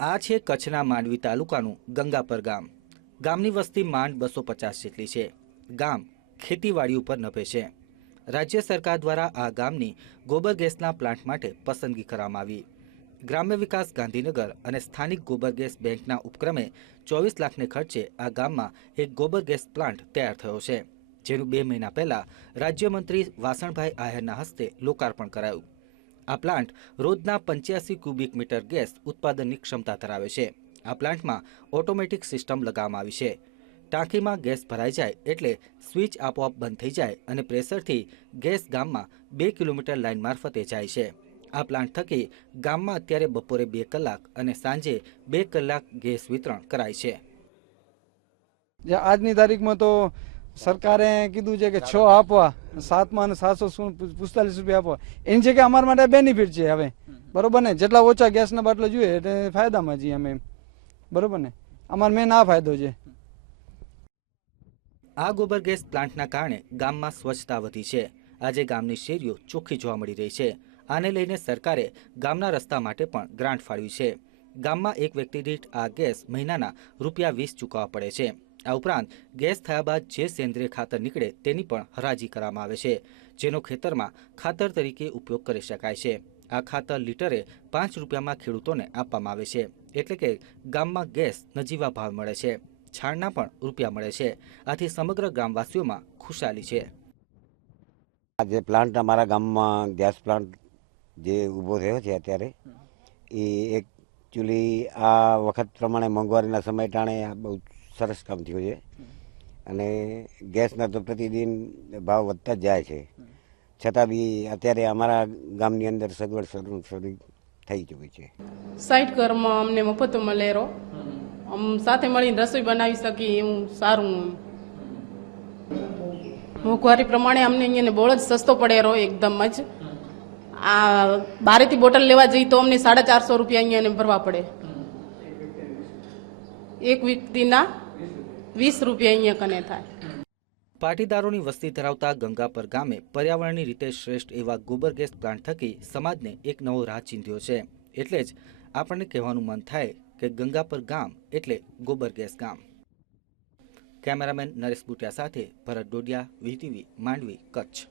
આ છે કચ્છના માંડવી તાલુકાનું ગંગાપર ગામ. ગામની વસ્તી માંડ બસો પચાસ જેટલી છે. ગામ ખેતીવાડી ઉપર નભે છે. રાજ્ય સરકાર દ્વારા આ ગામની ગોબર ગેસના પ્લાન્ટ માટે પસંદગી કરવામાં આવી. ગ્રામ્ય વિકાસ ગાંધીનગર અને સ્થાનિક ગોબર ગેસ બેંકના ઉપક્રમે ચોવીસ લાખને ખર્ચે આ ગામમાં એક ગોબર ગેસ પ્લાન્ટ તૈયાર થયો છે, જેનું બે મહિના પહેલા રાજ્યમંત્રી વાસણભાઈ આહિરના હસ્તે લોકાર્પણ કરાયું. આ પ્લાન્ટ રોજના પંચ્યાસી ક્યુબિક મીટર ગેસ ઉત્પાદનની ક્ષમતા ધરાવે છે. આ પ્લાન્ટમાં ઓટોમેટિક સિસ્ટમ લગાવવામાં આવી છે. ટાંકીમાં ગેસ ભરાઈ જાય એટલે સ્વિચ આપોઆપ બંધ થઈ જાય અને પ્રેશરથી ગેસ ગામમાં બે કિલોમીટર લાઇન મારફતે જાય છે. આ પ્લાન્ટ થકી ગામમાં અત્યારે બપોરે બે કલાક અને સાંજે બે કલાક ગેસ વિતરણ કરાય છે. આજની તારીખમાં તો સરકારે કીધું છે કે છ આપવા, સાતમાં અને સાતસો પિસ્તાલીસ રૂપિયા આપવા. એની જગ્યાએ અમારા માટે બેનિફિટ છે હવે. બરોબર ને? જેટલા ઓછા ગેસના બાટલા જોઈએ, એટલે ફાયદામાં જઈએ અમે બરોબર ને? અમારો મેન આ ફાયદો છે. આ ગોબર ગેસ પ્લાન્ટના કારણે ગામમાં સ્વચ્છતા વધી છે. આજે ગામની શેરીઓ ચોખ્ખી જોવા મળી રહી છે. આને લઈને સરકારે ગામના રસ્તા માટે પણ ગ્રાન્ટ ફાળવી છે. ગામમાં એક વ્યક્તિ દીઠ આ ગેસ મહિનાના રૂપિયા વીસ ચૂકવવા પડે છે. આ ઉપરાંત ગેસ થયા બાદ જે સેન્દ્રિય ખાતર નીકળે તેની પણ હરાજી કરવામાં આવે છે જેનો ખેતરમાં ખાતર તરીકે ઉપયોગ કરી શકાય છે. આ ખાતર લીટરે પાંચ રૂપિયામાં ખેડૂતોને આપવામાં આવે છે એટલે કે ગામમાં ગેસ નજીવા ભાવ મળે છે છાણના પણ રૂપિયા મળે છે. આથી સમગ્ર ગામવાસીઓમાં ખુશાલી છે. આ જે પ્લાન્ટ અમારા ગામમાં ગેસ પ્લાન્ટ જે ઊભો થયો છે અત્યારે એ એકચ્યુઅલી આ વખત પ્રમાણે મોંઘવારીના સમય ટાણે આ બહુ સરસ કામ થયું છે. અને ગેસના તો પ્રતિદિન ભાવ વધતા જ જાય છે. છતાં બી અત્યારે અમારા ગામની અંદર સગવડ શરૂ થઈ ચૂકી છે. સાઈઠ ઘરમાં અમને મફત મળે રો આમ સાથે મળીને રસોઈ બનાવી શકીએ એવું સારું મોંઘવારી પ્રમાણે અમને અહીંયા બહુ જ સસ્તો પડે રહો એકદમ જ. આ બારેથી બોટલ લેવા જઈએ તો અમને સાડા ચારસો રૂપિયા અહીંયા ભરવા પડે. એક વ્યક્તિના વીસ રૂપિયા અહીંયા કને થાય. પાટીદારોની વસ્તી ધરાવતા ગંગાપર ગામે પર્યાવરણની રીતે શ્રેષ્ઠ એવા ગોબર ગેસ પ્લાન્ટ થકી સમાજને એક નવો રાહ ચીંધ્યો છે. એટલે જ આપણને કહેવાનું મન થાય કે ગંગાપર ગામ એટલે ગોબર ગેસ ગામ. કેમેરામેન નરેશ બુટિયા સાથે ભરત ડોડિયા વીટીવી માંડવી, કચ્છ.